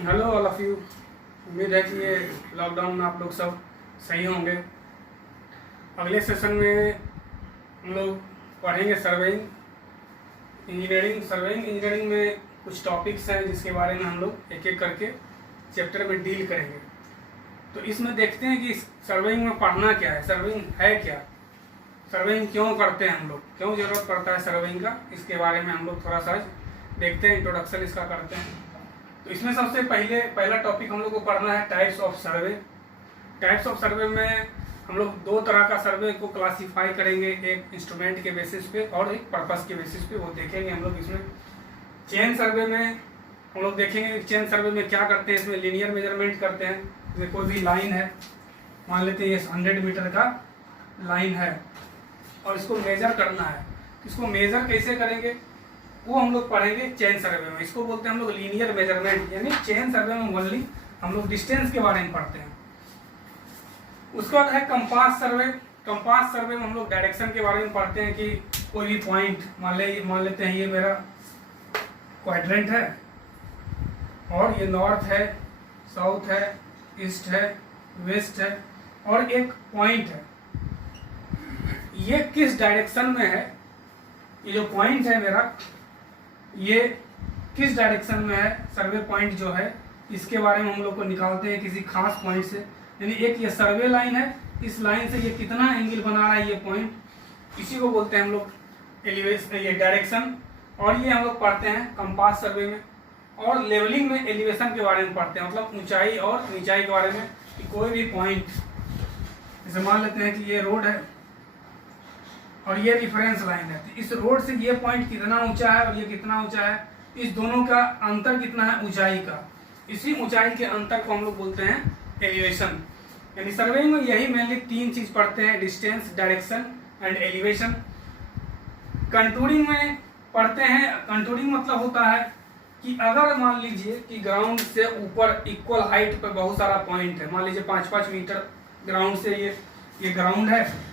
Hello all of you. उम्मीद है कि ये लॉकडाउन में आप लोग सब सही होंगे। अगले सेशन में हम लोग पढ़ेंगे सर्वेइंग इंजीनियरिंग। सर्वेइंग इंजीनियरिंग में कुछ टॉपिक्स हैं जिसके बारे में हम लोग एक एक करके चैप्टर में डील करेंगे। तो इसमें देखते हैं कि सर्वेइंग में पढ़ना क्या है, सर्वेइंग है क्या, सर्वेइंग क्यों करते हैं हम लोग, क्यों ज़रूरत पड़ता है सर्वेइंग का, इसके बारे में हम लोग थोड़ा सा देखते हैं, इंट्रोडक्शन इसका करते हैं। तो इसमें सबसे पहला टॉपिक हम लोग को पढ़ना है types of survey. Types of सर्वे में हम लोग दो तरह का सर्वे को क्लासीफाई करेंगे, एक इंस्ट्रूमेंट के बेसिस पे और एक पर्पस के बेसिस पे, वो देखेंगे हम लोग। इसमें चेन सर्वे में हम लोग देखेंगे चेन सर्वे में क्या करते हैं। इसमें लीनियर मेजरमेंट करते हैं। जैसे कोई भी लाइन है, मान लेते हैं ये 100 मीटर का लाइन है और इसको मेजर करना है। इसको मेजर कैसे करेंगे वो हम लोग पढ़ेंगे चेन सर्वे में। इसको बोलते हैं हम लोग लीनियर मेजरमेंट, यानी चेन सर्वे में ओनली हम लोग डिस्टेंस के बारे में पढ़ते हैं। उसके बाद है कंपास सर्वे। कंपास सर्वे में हम लोग डायरेक्शन के बारे में पढ़ते हैं कि कोई भी पॉइंट मान लेते हैं ये मेरा क्वाड्रेंट है और ये नॉर्थ है, साउथ है, ईस्ट है, वेस्ट है और एक पॉइंट है। ये किस डायरेक्शन में है, ये जो पॉइंट है मेरा ये किस डायरेक्शन में है, सर्वे पॉइंट जो है इसके बारे में हम लोग को निकालते हैं किसी खास पॉइंट से। यानी एक ये सर्वे लाइन है, इस लाइन से ये कितना एंगल बना रहा है ये पॉइंट, इसी को बोलते हैं हम लोग एलिवेशन, ये डायरेक्शन। और ये हम लोग पढ़ते हैं कंपास सर्वे में। और लेवलिंग में एलिवेशन के बारे में पढ़ते हैं, मतलब ऊंचाई और नीचाई के बारे में कि कोई भी पॉइंट, जैसे मान लेते हैं कि ये रोड है और ये रिफरेंस लाइन है, तो इस रोड से ये पॉइंट कितना ऊंचा है और ये कितना ऊंचा है, इस दोनों का अंतर कितना है ऊंचाई का, इसी ऊंचाई के अंतर को हम लोग बोलते हैं एलिवेशन। यानी सर्वेइंग में यही मेनली तीन चीज पढ़ते हैं, distance, direction and elevation. Contouring में पढ़ते हैं, कंटूरिंग मतलब होता है कि अगर मान लीजिए कि ग्राउंड से ऊपर इक्वल हाइट पर बहुत सारा पॉइंट है, मान लीजिए 5-5 मीटर ग्राउंड से ये ग्राउंड है,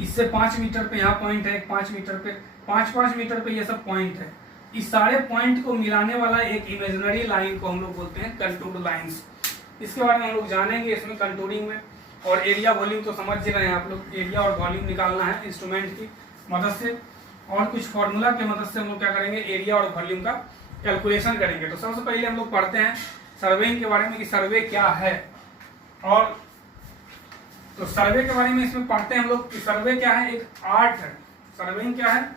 इससे 5 मीटर पे यहाँ पॉइंट है, 5 मीटर पे 5-5 मीटर पे ये सब पॉइंट है। इस सारे पॉइंट को मिलाने वाला एक इमेजिनरी लाइन को हम लोग बोलते हैं कंटूर लाइंस। इसके बारे में हम लोग जानेंगे इसमें कंटूरिंग में। और एरिया वॉल्यूम तो समझ ही रहे हैं आप लोग, एरिया और वॉल्यूम निकालना है इंस्ट्रूमेंट की मदद से, और कुछ फॉर्मूला की मदद से हम लोग क्या करेंगे, एरिया और वॉल्यूम का कैलकुलेशन करेंगे। तो सबसे पहले हम लोग पढ़ते हैं सर्वेइंग के बारे में कि सर्वे क्या है। और तो सर्वे के बारे में इसमें पढ़ते हैं हम लोग कि सर्वे क्या है, एक आर्ट है। सर्वेइंग क्या है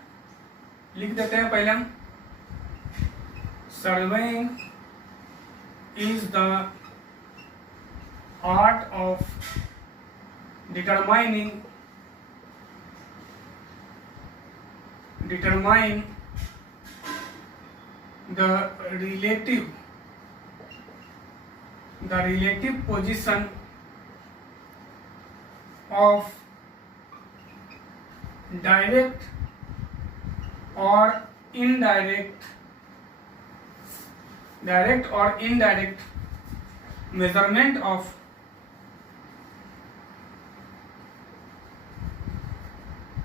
लिख देते हैं पहले हम। Surveying is the art of determine the relative position of direct or indirect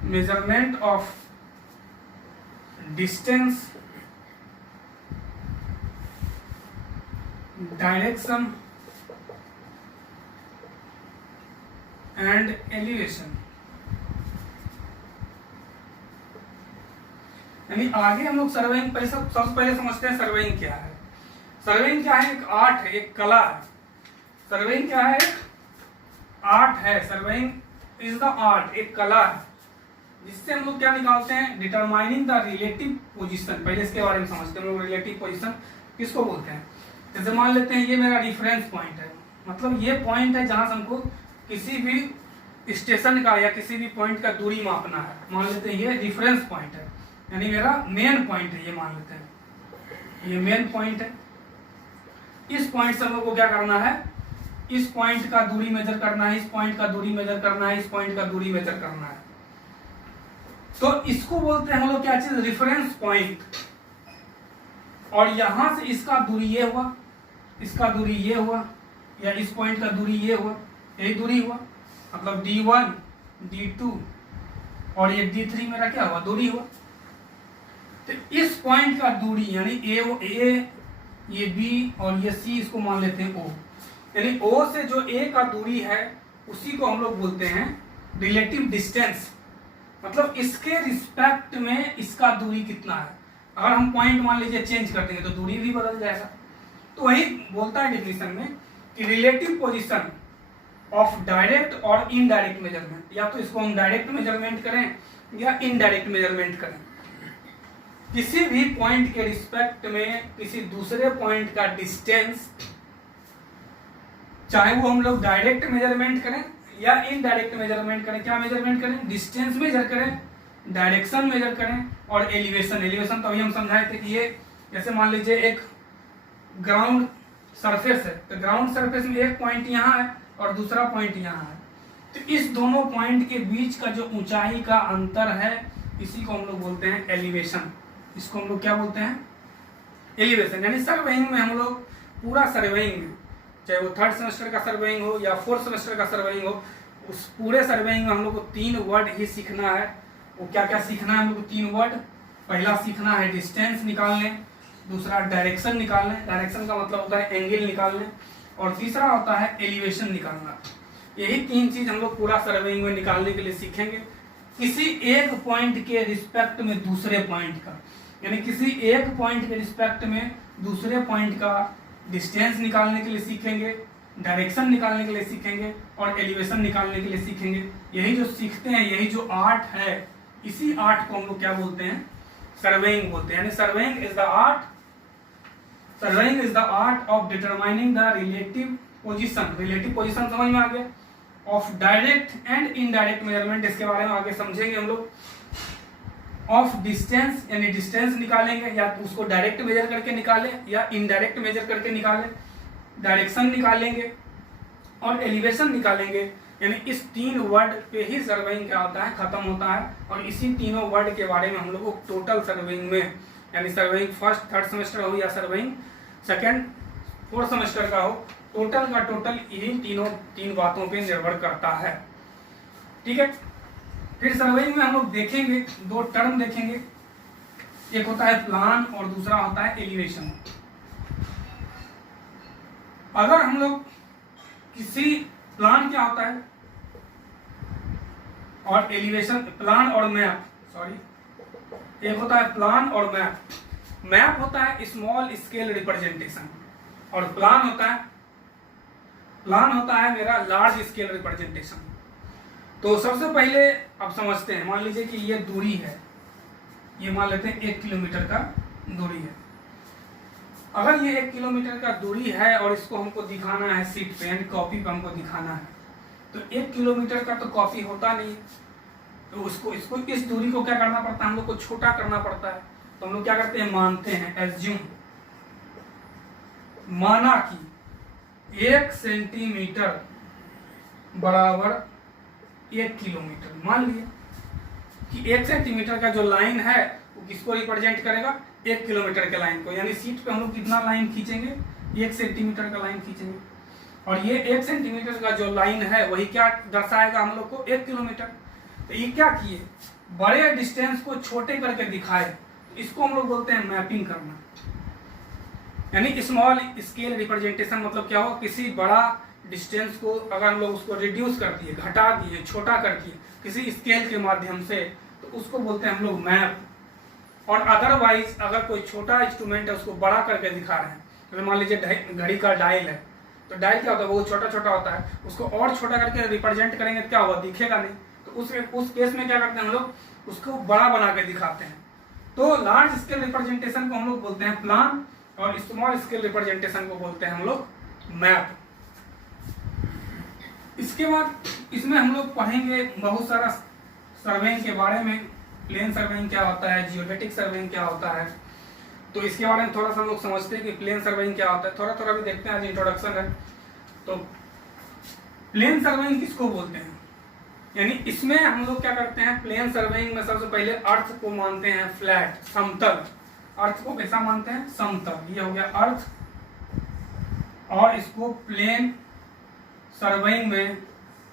measurement of distance, direction and elevation। यानी आगे हम लोग सर्वेइंग सबसे पहले समझते हैं सर्वेइंग क्या है। सर्वेइंग क्या है, एक आर्ट है, एक कला है। सर्वेइंग क्या है, एक आर्ट है। सर्वेइंग इज द आर्ट, एक कला है जिससे हम लोग क्या निकालते हैं, डिटरमाइनिंग द रिलेटिव पोजीशन। पहले इसके बारे में समझते हैं हम लोग, रिलेटिव पोजीशन किसको बोलते हैं। जैसे मान लेते हैं ये मेरा रिफरेंस पॉइंट है, मतलब ये पॉइंट है जहां से हमको किसी भी स्टेशन का या किसी भी पॉइंट का दूरी मापना है। मान लेते हैं ये रिफरेंस पॉइंट है, यानी मेरा मेन पॉइंट है। ये मान लेते हैं ये मेन पॉइंट है। इस पॉइंट से हम लोग को क्या करना है, इस पॉइंट का दूरी मेजर करना है, इस पॉइंट का दूरी मेजर करना है, इस पॉइंट का दूरी मेजर करना है। तो इसको बोलते हैं हम लोग क्या चीज, रिफरेंस पॉइंट। और यहां से इसका दूरी ये हुआ, इसका दूरी ये हुआ, या इस पॉइंट का दूरी ये हुआ, यही दूरी हुआ, मतलब D1, D2 और ये D3 मेरा क्या हुआ, दूरी हुआ। तो इस पॉइंट का दूरी यानी ए ये बी और ये सी, इसको मान लेते हैं ओ। यानी ओ से जो ए का दूरी है उसी को हम लोग बोलते हैं रिलेटिव डिस्टेंस, मतलब इसके रिस्पेक्ट में इसका दूरी कितना है। अगर हम पॉइंट मान लीजिए चेंज कर देंगे तो दूरी भी बदल जाएगा। तो वही बोलता है डेफिनेशन में कि रिलेटिव पोजीशन ऑफ डायरेक्ट और इनडायरेक्ट मेजरमेंट, या तो इसको हम डायरेक्ट मेजरमेंट करें या इनडायरेक्ट मेजरमेंट करें, किसी भी पॉइंट के रिस्पेक्ट में किसी दूसरे पॉइंट का डिस्टेंस, चाहे वो हम लोग डायरेक्ट मेजरमेंट करें या इनडायरेक्ट मेजरमेंट करें। क्या मेजरमेंट करें? डिस्टेंस मेजर करें, डायरेक्शन मेजर करें और एलिवेशन। एलिवेशन तो अभी हम समझाए थे कि ये जैसे मान लीजिए एक ग्राउंड सरफेस है, तो ग्राउंड सरफेस में एक पॉइंट यहाँ है और दूसरा पॉइंट यहाँ है, तो इस दोनों पॉइंट के बीच का जो ऊंचाई का अंतर है इसी को हम लोग बोलते हैं एलिवेशन। इसको हम लोग क्या बोलते हैं? एलिवेशन। यानी सर्वेइंग में हम लोग पूरा सर्वेइंग में, चाहे वो थर्ड सेमेस्टर का सर्वेइंग हो या फोर्थ सेमेस्टर का सर्वेइंग हो, उस पूरे सर्वेइंग में हम लोग को 3 वर्ड ही सीखना है। वो क्या क्या सीखना है हम लोग को? 3 वर्ड। पहला सीखना है डिस्टेंस निकालने, दूसरा डायरेक्शन निकालने, डायरेक्शन का मतलब होता है एंगल निकालने, और तीसरा होता है एलिवेशन निकालना। यही 3 चीज हम लोग पूरा सर्वेइंग में निकालने के लिए सीखेंगे। किसी एक पॉइंट के रिस्पेक्ट में दूसरे पॉइंट का, यानी किसी एक पॉइंट के रिस्पेक्ट में दूसरे पॉइंट का डिस्टेंस निकालने के लिए सीखेंगे, डायरेक्शन निकालने के लिए सीखेंगे और एलिवेशन निकालने के लिए सीखेंगे। यही जो सीखते हैं, यही जो आर्ट है, इसी आर्ट को हम लोग क्या बोलते हैं? सर्वेइंग बोलते हैं। यानी surveying is the art, surveying is the art of determining the relative position. Relative position समझ में आ गया? Of direct and indirect measurement, इसके बारे में आगे समझेंगे हम लोग। ऑफ डिस्टेंस, यानी डिस्टेंस निकालेंगे, या उसको डायरेक्ट मेजर करके निकालें या इनडायरेक्ट मेजर करके निकालें, डायरेक्शन निकालेंगे और एलिवेशन निकालेंगे। यानी इस 3 वर्ड पे ही सर्वेइंग क्या होता है? खत्म होता है। और इसी तीनों वर्ड के बारे में हम लोग को टोटल सर्वेइंग में, यानी सर्वेइंग फर्स्ट थर्ड सेमेस्टर हो या सर्वेइंग सेकेंड फोर्थ सेमेस्टर का हो, टोटल का टोटल यही 3 बातों पे निर्भर करता है। ठीक है। फिर सर्वेइंग में हम लोग देखेंगे 2 टर्म देखेंगे, एक होता है प्लान और दूसरा होता है एलिवेशन। अगर हम लोग किसी प्लान क्या होता है और एलिवेशन, प्लान और मैप, सॉरी, एक होता है प्लान और मैप। मैप होता है स्मॉल स्केल रिप्रेजेंटेशन और प्लान होता है मेरा लार्ज स्केल रिप्रेजेंटेशन। तो सबसे पहले अब समझते हैं, मान लीजिए कि ये दूरी है, ये मान लेते हैं 1 किलोमीटर का दूरी है। अगर ये 1 किलोमीटर का दूरी है और इसको हमको दिखाना है शीट पे, यानी कॉपी पे हमको दिखाना है, तो 1 किलोमीटर का तो कॉपी होता नहीं, तो इसको इस दूरी को क्या करना पड़ता है? हम लोग को छोटा करना पड़ता है। तो हम लोग क्या करते हैं? मानते हैं, एज्यूम, माना कि 1 सेंटीमीटर बराबर 1 किलोमीटर। मान लिया कि 1 सेंटीमीटर का जो लाइन है वो किसको रिप्रेजेंट करेगा? 1 किलोमीटर के लाइन को। यानी शीट पे हम लोग कितना लाइन खींचेंगे? 1 सेंटीमीटर का लाइन खींचेंगे, और ये 1 सेंटीमीटर का जो लाइन है वही क्या दर्शाएगा हम लोग को? 1 किलोमीटर। तो ये क्या किए? बड़े डिस्टेंस को छोटे करके दिखाए, इसको हम लोग बोलते हैं मैपिंग करना। यानी स्मॉल स्केल रिप्रेजेंटेशन मतलब क्या हो? किसी बड़ा डिस्टेंस को अगर हम लोग उसको रिड्यूस कर दिए, घटा दिए, छोटा कर दिए किसी स्केल के माध्यम से, तो उसको बोलते हैं हम लोग मैप। और अदरवाइज अगर कोई छोटा इंस्ट्रूमेंट है उसको बड़ा करके दिखा रहे हैं, तो मान लीजिए घड़ी का डायल है, तो डायल क्या होता है? वो छोटा छोटा होता है, उसको और छोटा करके रिप्रेजेंट करेंगे तो क्या होगा? दिखेगा नहीं। तो उस केस में क्या करते हैं हम लोग? उसको बड़ा बना के दिखाते हैं। तो लार्ज स्केल रिप्रेजेंटेशन को हम लोग बोलते हैं प्लान और स्मॉल स्केल रिप्रेजेंटेशन को बोलते हैं हम लोग मैप। इसके बाद इसमें हम लोग पढ़ेंगे बहुत सारा सर्वेइंग के बारे में, प्लेन सर्वेइंग क्या होता है, जियोडेटिक सर्वेइंग क्या होता है। तो इसके बारे में थोड़ा सा हम लोग समझते हैं कि प्लेन सर्वेइंग क्या होता है, थोड़ा थोड़ा भी देखते हैं, आज इंट्रोडक्शन है। तो प्लेन सर्वेइंग किसको बोलते हैं? यानी इसमें हम लोग क्या करते हैं? प्लेन सर्वेइंग में सबसे पहले अर्थ को मानते हैं फ्लैट, समतल। अर्थ को कैसा मानते हैं? समतल। ये हो गया अर्थ, और इसको प्लेन सर्वेइंग में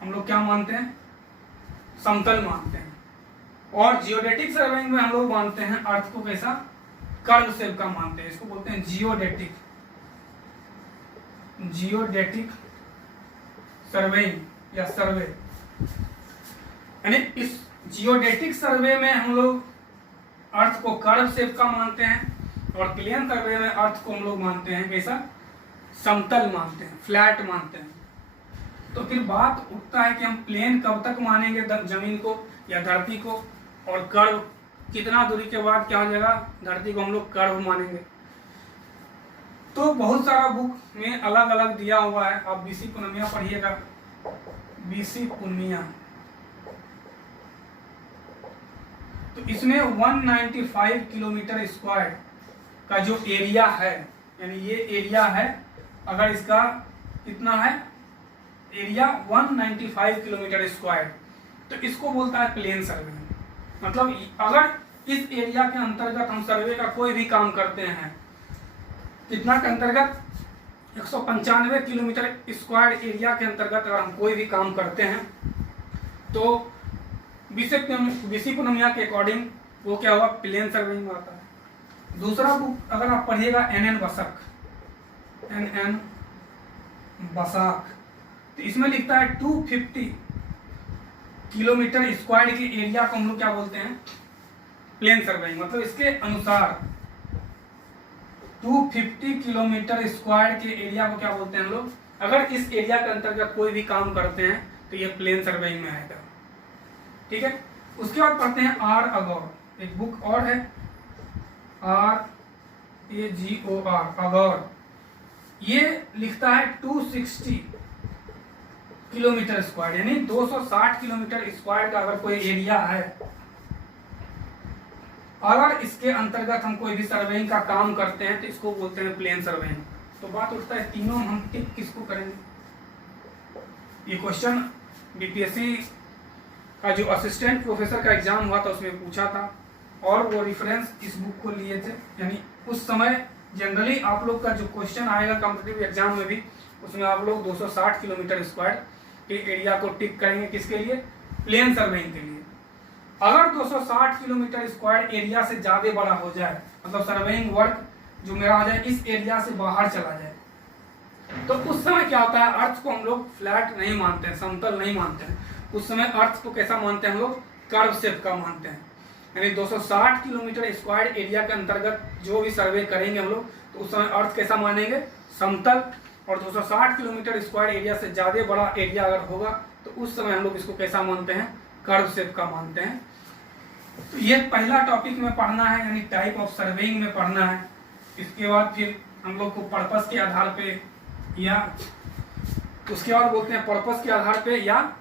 हम लोग क्या मानते हैं? समतल मानते हैं। और जियोडेटिक सर्वेइंग में हम लोग मानते हैं अर्थ को कैसा? कर्व शेप का मानते हैं, इसको बोलते हैं जियोडेटिक। जियोडेटिक सर्वेइंग या सर्वे, यानी इस जियोडेटिक सर्वे में हम लोग अर्थ को कर्व शेप का मानते हैं और प्लेन सर्वे में अर्थ को हम लोग मानते हैं कैसा, समतल मानते हैं, फ्लैट मानते हैं। तो फिर बात उठता है कि हम प्लेन कब तक मानेंगे जमीन को या धरती को, और कर्व कितना दूरी के बाद क्या हो जाएगा, धरती को हम लोग कर्व मानेंगे। तो बहुत सारा बुक में अलग अलग दिया हुआ है, आप बीसी पूर्णिया पढ़िएगा, बीसी पूर्णिया। तो इसमें 195 किलोमीटर स्क्वायर का जो एरिया है, यानी ये एरिया है, अगर इसका कितना है एरिया 195 किलोमीटर स्क्वायर, तो इसको बोलता है प्लेन सर्वे। मतलब अगर इस एरिया के अंतर्गत हम सर्वे का कोई भी काम करते हैं, कितना के अंतर्गत 195 किलोमीटर स्क्वायर एरिया के अंतर्गत अगर हम कोई भी काम करते हैं, तो बीसी पूर्णिया के अकॉर्डिंग वो क्या हुआ, प्लेन सर्वे में आता है। दूसरा बुक अगर आप पढ़िएगा एन बसाक, तो इसमें लिखता है 250 किलोमीटर स्क्वायर के एरिया को हम लोग क्या बोलते हैं, प्लेन सर्वे। मतलब इसके अनुसार 250 किलोमीटर स्क्वायर के एरिया को क्या बोलते हैं हम लोग, अगर इस एरिया के अंतर्गत कोई भी काम करते हैं तो ये प्लेन सर्वे में आएगा। ठीक है, उसके बाद पढ़ते हैं आर अगौर, एक बुक और है RAGOR अगौर, ये लिखता है 260 किलोमीटर स्क्वायर, यानी 260 किलोमीटर स्क्वायर का अगर कोई एरिया है, अगर इसके अंतर्गत हम कोई भी सर्वेइंग का काम करते हैं तो इसको बोलते हैं प्लेन सर्वेइंग। तो बात उठता है तीनों हम टिक किसको करेंगे। ये क्वेश्चन बीपीएससी का जो असिस्टेंट प्रोफेसर का एग्जाम हुआ था उसमें पूछा था, और वो रेफरेंस इस बुक को लिए थे। यानी उस समय जनरली आप लोग का जो क्वेश्चन आएगा कॉम्पिटिटिव एग्जाम में भी, उसमें आप लोग 260 किलोमीटर स्क्वायर के एरिया को टिक करेंगे, किसके लिए, प्लेन सर्वेइंग के लिए। अगर 260 किलोमीटर स्क्वायर एरिया से ज्यादा बड़ा हो जाए, मतलब सर्वेइंग वर्क जो मेरा हो जाए इस एरिया से बाहर चला जाए, तो उस समय क्या होता है, अर्थ को हम लोग फ्लैट नहीं मानते हैं, समतल नहीं मानते हैं। उस समय अर्थ को कैसा मानते हैं हम लोग, कर्व शेप का मानते हैं। यानी 260 किलोमीटर स्क्वायर एरिया के अंतर्गत जो भी सर्वे करेंगे हम लोग, तो उस समय अर्थ कैसा मानेंगे, समतल। और 260 किलोमीटर स्क्वायर एरिया से ज्यादा बड़ा एरिया अगर होगा तो उस समय हम लोग इसको कैसा मानते हैं, कर्व शेप का मानते हैं। तो ये पहला टॉपिक में पढ़ना है, यानी टाइप ऑफ सर्वेइंग में पढ़ना है। इसके बाद फिर हम लोग को पर्पस के आधार पे, या उसके बाद बोलते हैं पर्पस के आधार पे या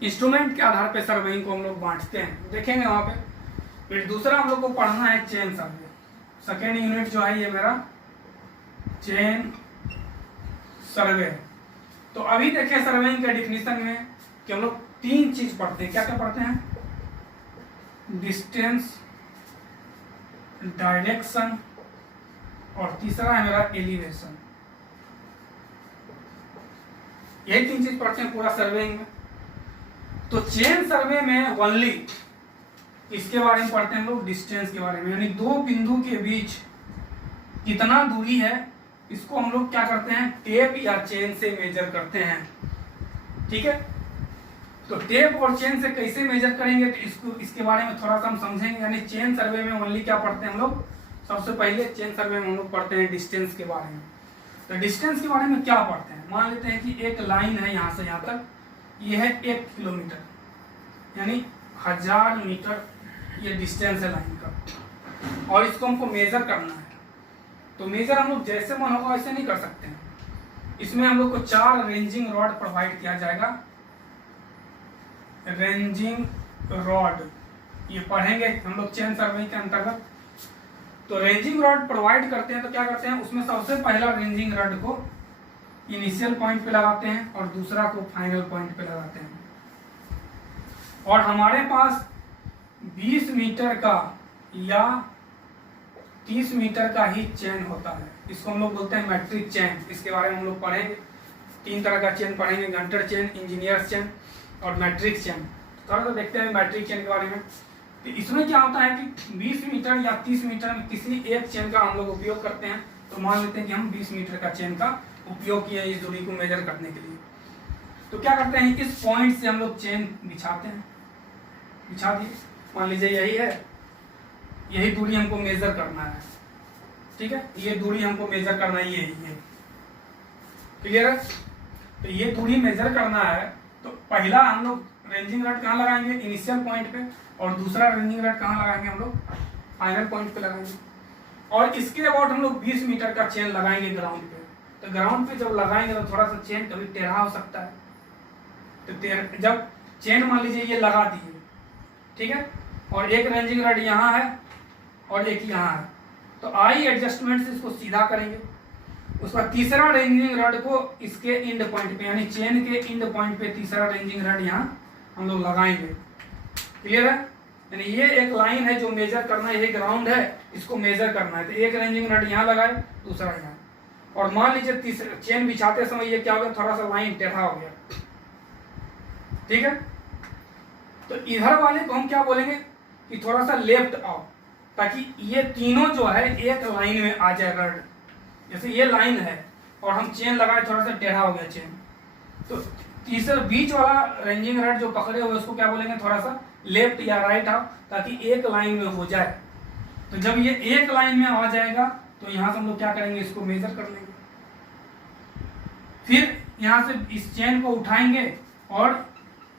इंस्ट्रूमेंट के आधार पे सर्वेइंग को हम लोग बांटते हैं, देखेंगे वहां पे। फिर दूसरा हम लोग को पढ़ना है चेन सर्वे। सेकेंड यूनिट जो है ये मेरा चेन सर्वे। तो अभी देखिए सर्वेइंग के डिफिनीशन में कि हम लोग तीन चीज पढ़ते हैं। क्या क्या पढ़ते हैं, डिस्टेंस, डायरेक्शन, और तीसरा है मेरा एलिवेशन। यही तीन चीज पढ़ते हैं पूरा सर्वेइंग में। तो चेन सर्वे में ओनली इसके बारे में पढ़ते हैं हम लोग, डिस्टेंस के बारे में, यानी दो बिंदु के बीच कितना दूरी है, इसको हम लोग क्या करते हैं, टेप या चेन से मेजर करते हैं। ठीक है, तो टेप और चेन से कैसे मेजर करेंगे, तो इसके बारे में थोड़ा सा हम समझेंगे। यानी चेन सर्वे में ओनली क्या पढ़ते हैं हम लोग, सबसे पहले चेन सर्वे में हम लोग पढ़ते हैं डिस्टेंस के बारे में। तो डिस्टेंस के बारे में क्या पढ़ते हैं, मान लेते हैं कि एक लाइन है यहाँ से यहाँ तक, ये है 1 किलोमीटर, यानी 1000 मीटर ये डिस्टेंस है लाइन का, और इसको हमको मेजर करना है। तो मेजर हम लोग जैसे मन होगा वैसे नहीं कर सकते हैं। इसमें हम लोग को 4 रेंजिंग रॉड प्रोवाइड किया जाएगा। रेंजिंग रॉड ये पढ़ेंगे हम लोग चेन सर्वे के अंतर्गत। तो रेंजिंग रॉड प्रोवाइड करते हैं, तो क्या करते हैं, उसमें सबसे पहला रेंजिंग रॉड को इनिशियल पॉइंट पे लगाते हैं और दूसरा को फाइनल पॉइंट पे लगाते हैं। और हमारे पास 20 मीटर का या 30 मीटर का ही चेन होता है, इसको हम लोग बोलते हैं मैट्रिक चेन। इसके बारे में हम लोग पढ़ेंगे, 3 तरह का चेन पढ़ेंगे, गंटर चेन, इंजीनियर्स चेन और मैट्रिक चेन। थोड़ा सा देखते हैं मैट्रिक चेन के बारे में। तो इसमें क्या होता है कि 20 मीटर या 30 मीटर में किसी एक चेन का हम लोग उपयोग करते हैं। तो मान लेते हैं कि हम 20 मीटर का चेन का उपयोग किए इस दूरी को मेजर करने के लिए। तो क्या करते हैं, इस पॉइंट से हम लोग चेन बिछाते हैं, बिछा दिए, मान लीजिए यही है, यही दूरी हमको मेजर करना है, ठीक है, ये दूरी हमको मेजर करना है, ये क्लियर है। तो ये दूरी मेजर करना है, तो पहला हम लोग रेंजिंग रॉड कहाँ लगाएंगे, इनिशियल पॉइंट पे, और दूसरा रेंजिंग रॉड कहाँ लगाएंगे हम लोग, फाइनल पॉइंट पे लगाएंगे। और इसके अबाउट हम लोग 20 मीटर का चेन लगाएंगे ग्राउंड पे। तो ग्राउंड पे जब लगाएंगे तो थोड़ा सा चेन कभी टेढ़ा हो सकता है, तो जब चेन मान लीजिए ये लगा दिए, ठीक है, और एक रेंजिंग रॉड यहाँ है और एक यहाँ है, तो आई एडजस्टमेंट से इसको सीधा करेंगे। उसके बाद तीसरा रेंजिंग रॉड को इसके इंड पॉइंट पे, यानी चेन के इंड पॉइंट पे तीसरा रेंजिंग रॉड यहाँ हम लोग लगाएंगे। क्लियर है, यानी ये एक लाइन है जो मेजर करना है, ये ग्राउंड है, इसको मेजर करना है। तो एक रेंजिंग रॉड यहाँ लगाए, दूसरा यहाँ, और मान लीजिए तीसरे चेन बिछाते समय ये क्या हो गया, थोड़ा सा लाइन टेढ़ा हो गया, ठीक है। तो इधर वाले को हम क्या बोलेंगे कि थोड़ा सा लेफ्ट आओ, ताकि ये तीनों जो है एक लाइन में आ जाए रॉड। जैसे ये लाइन है और हम चेन लगाए, थोड़ा सा टेढ़ा हो गया चेन, तो तीसरा बीच वाला रेंजिंग रॉड जो पकड़े हुए उसको क्या बोलेंगे, थोड़ा सा लेफ्ट या राइट आओ, ताकि एक लाइन में हो जाए। तो जब ये एक लाइन में आ जाएगा तो यहाँ से हम लोग क्या करेंगे, इसको मेजर कर लेंगे। फिर यहाँ से इस चेन को उठाएंगे और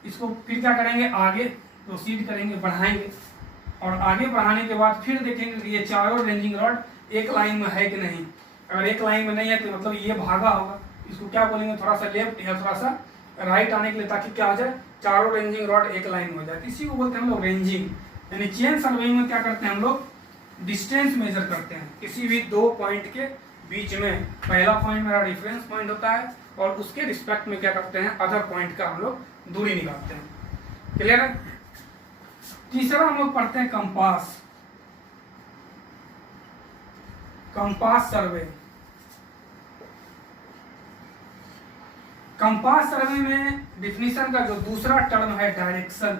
इसको फिर क्या करेंगे, आगे प्रोसीड करेंगे, बढ़ाएंगे, और आगे बढ़ाने के बाद फिर देखेंगे कि ये चारों रेंजिंग रॉड एक लाइन में है कि नहीं। अगर एक लाइन में नहीं है तो मतलब ये भागा होगा, इसको क्या बोलेंगे, थोड़ा सा लेफ्ट या थोड़ा सा राइट आने के लिए, ताकि क्या हो जाए, चारों रेंजिंग रॉड एक लाइन में हो जाए। इसी को बोलते हैं हम लोग रेंजिंग। यानी चेन सर्वेइंग में क्या करते हैं हम लोग, डिस्टेंस मेजर करते हैं किसी भी दो पॉइंट के बीच में। पहला पॉइंट मेरा रेफरेंस पॉइंट होता है और उसके रिस्पेक्ट में क्या करते हैं, अदर पॉइंट का हम लोग दूरी निकालते हैं। क्लियर है। तीसरा हम लोग पढ़ते हैं कंपास, कंपास सर्वे। कंपास सर्वे में डिफिनीशन का जो दूसरा टर्म है डायरेक्शन,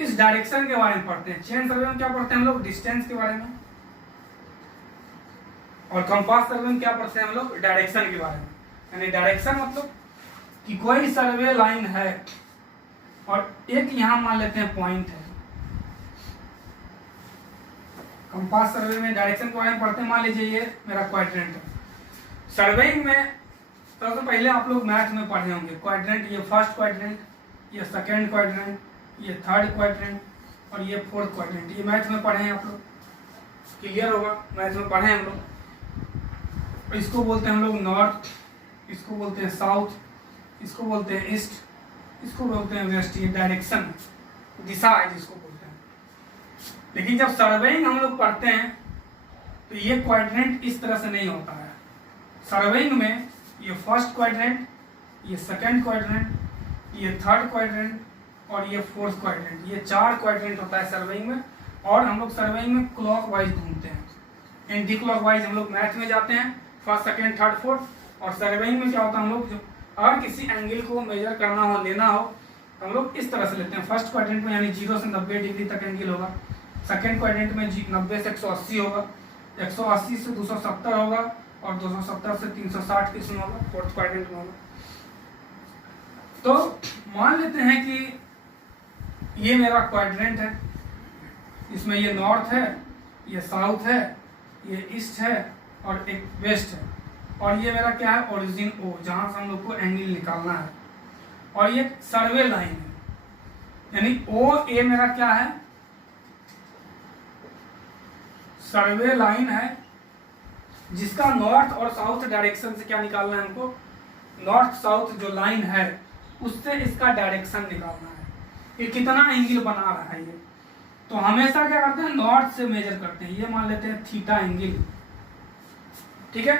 इस डायरेक्शन के बारे में पढ़ते हैं। चेन सर्वे में क्या पढ़ते हैं हम लोग, डिस्टेंस के बारे में, और कंपास सर्वे में क्या पढ़ते हैं हम लोग, डायरेक्शन के बारे में। यानी डायरेक्शन मतलब कि कोई सर्वे लाइन है और एक यहां मान लेते हैं पॉइंट है। कंपास सर्वे में डायरेक्शन के बारे में पढ़ते हैं। मान लीजिए ये मेरा क्वाड्रेंट है। सर्वेइंग में सबसे पहले आप लोग मैथ में पढ़े होंगे क्वाड्रेंट, ये फर्स्ट क्वाड्रेंट, ये सेकेंड क्वाड्रेंट, ये थर्ड क्वाड्रेंट और ये फोर्थ क्वाड्रेंट, ये मैथ में पढ़े हैं आप लोग, क्लियर होगा, मैथ में पढ़े हैं हम लोग। इसको बोलते हैं हम लोग नॉर्थ, इसको बोलते हैं साउथ, इसको बोलते हैं ईस्ट, इसको बोलते हैं वेस्ट। ये डायरेक्शन, दिशा है जिसको बोलते हैं। लेकिन जब सर्वेइंग हम लोग पढ़ते हैं तो ये क्वाड्रेंट इस तरह से नहीं होता है। सर्वेइंग में ये फर्स्ट क्वाड्रेंट, ये सेकंड क्वाड्रेंट, ये थर्ड क्वाड्रेंट और ये फोर्थ क्वाड्रेंट, ये चार क्वाड्रेंट होता है सर्वेइंग में। और हम लोग सर्वेइंग में क्लॉक वाइज घूमते हैं, एंटी क्लॉक वाइज हम लोग मैथ में जाते हैं, फर्स्ट सेकंड थर्ड फोर्थ। और सर्वेइंग में क्या होता है, हम लोग अगर किसी एंगल को मेजर करना हो, लेना हो, तो हम लोग इस तरह से लेते हैं। फर्स्ट क्वाड्रेंट में यानी 0 से 90 डिग्री तक एंगल होगा, सेकंड क्वाड्रेंट में 90 से 180 होगा, 180 से 270 होगा और 270 से 360 किस्म होगा, फोर्थ क्वाड्रेंट में होगा। तो मान लेते हैं कि ये मेरा क्वाड्रेंट है, इसमें ये नॉर्थ है, ये साउथ है, ये ईस्ट है और एक वेस्ट है। और ये मेरा क्या है, ओरिजिन ओ, जहां से हम लोग को एंगल निकालना है। और ये सर्वे लाइन है, यानी ओ ए मेरा क्या है, सर्वे लाइन है, जिसका नॉर्थ और साउथ डायरेक्शन से क्या निकालना है हमको, नॉर्थ साउथ जो लाइन है उससे इसका डायरेक्शन निकालना है कि कितना एंगल बना रहा है ये। तो हमेशा क्या करते हैं, नॉर्थ से मेजर करते हैं। ये मान लेते हैं थीटा एंगल, ठीक है।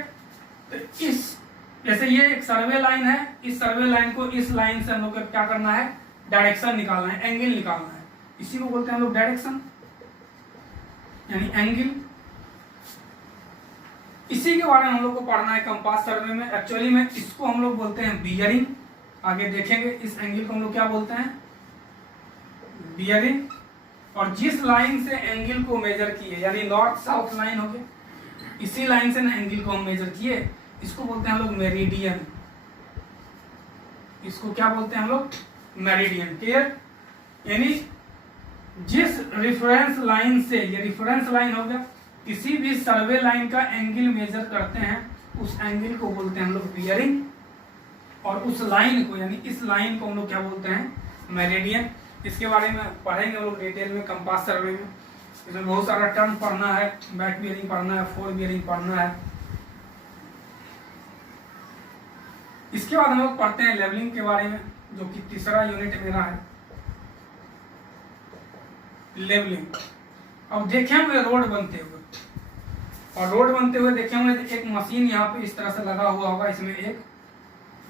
तो इस जैसे ये एक सर्वे लाइन है, इस सर्वे लाइन को इस लाइन से हम लोग क्या करना है, डायरेक्शन निकालना है, एंगल निकालना है। इसी को बोलते हैं हम लोग डायरेक्शन, यानी एंगल। इसी के बारे में हम लोग को पढ़ना है कंपास सर्वे में। एक्चुअली में इसको हम लोग बोलते हैं बियरिंग, आगे देखेंगे। इस एंगल को हम लोग क्या बोलते हैं, बियरिंग। और जिस लाइन से एंगल को मेजर किए, यानी नॉर्थ साउथ लाइन हो गया, इसी लाइन से ना एंगल को हम मेजर किए, इसको बोलते हैं हम लोग मेरिडियन। इसको क्या बोलते हैं हम लोग? मेरिडियन। क्लियर? यानी जिस रेफरेंस लाइन से, ये रेफरेंस लाइन हो गया, किसी भी सर्वे लाइन का एंगल मेजर करते हैं, उस एंगल को बोलते हैं हम लोग बियरिंग, और उस लाइन को यानी इस लाइन को हम लोग क्या बोलते हैं? मेरिडियन। इसके बारे में पढ़ेंगे हम लोग डिटेल में कंपास सर्वे में। इसमें बहुत सारा टर्म पढ़ना है, बैक बियरिंग पढ़ना है, फोर बियरिंग पढ़ना है। इसके बाद हम लोग पढ़ते हैं लेवलिंग के बारे में, जो कि तीसरा यूनिट मेरा है, लेवलिंग। अब देखे हुए रोड बनते हुए, और रोड बनते हुए देखे हुए एक मशीन यहाँ पे इस तरह से लगा हुआ होगा, इसमें एक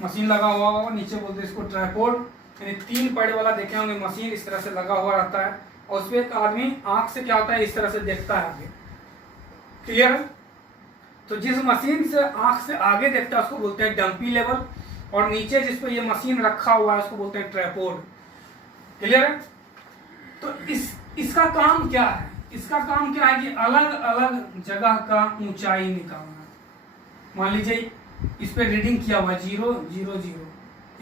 मशीन लगा हुआ होगा, नीचे बोलते हैं इसको ट्राइपॉड, यानी 3 पैड वाला देखे होंगे मशीन इस तरह से लगा हुआ रहता है, और उसपे एक आदमी आंख से क्या होता है, इस तरह से देखता है आगे। क्लियर? तो जिस मशीन से आंख से आगे देखता है उसको बोलते हैं डंपी लेवल, और नीचे जिस पे ये मशीन रखा हुआ है उसको बोलते हैं ट्राइपॉड। क्लियर है? तो इसका काम क्या है? इसका काम क्या है कि अलग अलग जगह का ऊंचाई निकालना। मान लीजिए इस पे रीडिंग किया हुआ 0 0 0,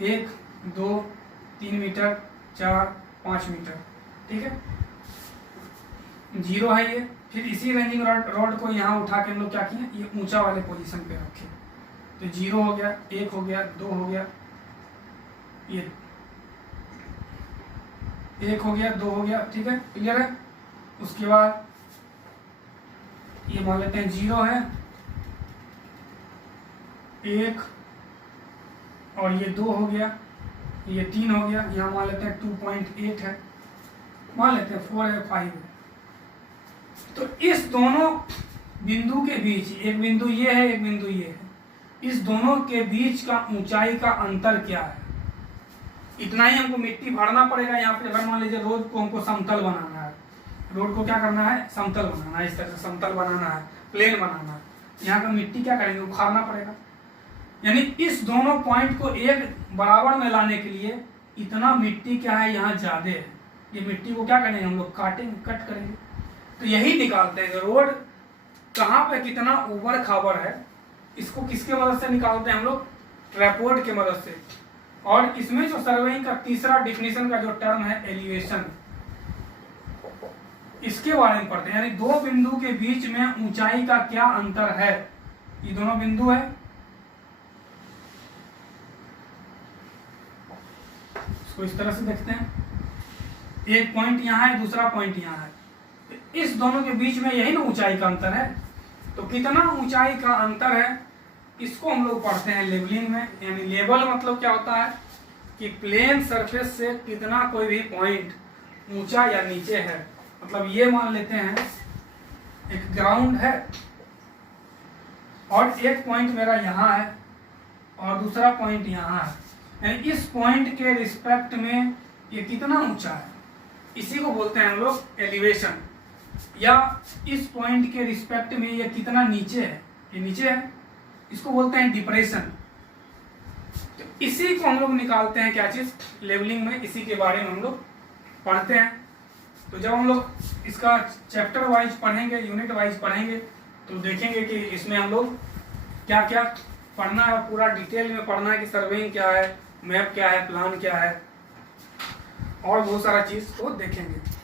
1 2 3 मीटर, 4 5 मीटर, ठीक है, 0 है ये। फिर इसी रेंजिंग रॉड को यहाँ उठा के हम लोग क्या किए, ये ऊंचा वाले पोजीशन पे रखे, तो 0 हो गया, 1 हो गया, 2 हो गया, ये 1 हो गया, 2 हो गया, ठीक है, क्लियर है। उसके बाद ये मान लेते हैं 0 है, 1 और ये 2 हो गया, ये 3 हो गया, यहाँ मान लेते हैं 2.8 है, मान लेते हैं 4 है, 5 है। तो इस दोनों बिंदु के बीच, एक बिंदु ये है, एक बिंदु ये है, इस दोनों के बीच का ऊंचाई का अंतर क्या है, इतना ही हमको मिट्टी भरना पड़ेगा। यहाँ पे अगर मान लीजिए रोड को हमको समतल बनाना है, रोड को क्या करना है, समतल बनाना है, इस तरह से समतल बनाना है, प्लेन बनाना है, यहाँ का मिट्टी क्या करेंगे, उखाड़ना पड़ेगा। यानी इस दोनों पॉइंट को एक बराबर में लाने के लिए इतना मिट्टी क्या है, यहाँ ज्यादा है, ये मिट्टी को क्या करेंगे हम लोग, काटेंगे, कट करेंगे। तो यही निकालते हैं कि रोड कहाँ पे कितना ऊबड़ खाबड़ है, इसको किसके मदद से निकालते हैं हम लोग, ट्राइपॉड के मदद से। और इसमें जो सर्वेइंग का तीसरा डिफिनीशन का जो टर्म है एलिवेशन, इसके बारे में पढ़ते हैं, यानी दो बिंदु के बीच में ऊंचाई का क्या अंतर है। ये दोनों बिंदु है, इसको इस तरह से देखते हैं, एक पॉइंट यहाँ है, दूसरा पॉइंट यहाँ है, इस दोनों के बीच में यही ना ऊंचाई का अंतर है। तो कितना ऊंचाई का अंतर है, इसको हम लोग पढ़ते हैं लेवलिंग में। यानी लेवल मतलब क्या होता है कि प्लेन सरफेस से कितना कोई भी पॉइंट ऊंचा या नीचे है। मतलब ये मान लेते हैं एक ग्राउंड है और एक पॉइंट मेरा यहाँ है और दूसरा पॉइंट यहाँ है, यानी इस पॉइंट के रिस्पेक्ट में ये कितना ऊंचा है, इसी को बोलते हैं हम लोग एलिवेशन। या इस पॉइंट के रिस्पेक्ट में ये कितना नीचे है, ये नीचे है, इसको बोलते हैं डिप्रेशन। तो इसी को हम लोग निकालते हैं क्या चीज, लेवलिंग में, इसी के बारे में हम लोग पढ़ते हैं। तो जब हम लोग इसका चैप्टर वाइज पढ़ेंगे, यूनिट वाइज पढ़ेंगे, तो देखेंगे कि इसमें हम लोग क्या क्या पढ़ना है, पूरा डिटेल में पढ़ना है कि सर्वेइंग क्या है, मैप क्या है, प्लान क्या है, और बहुत सारा चीज को देखेंगे।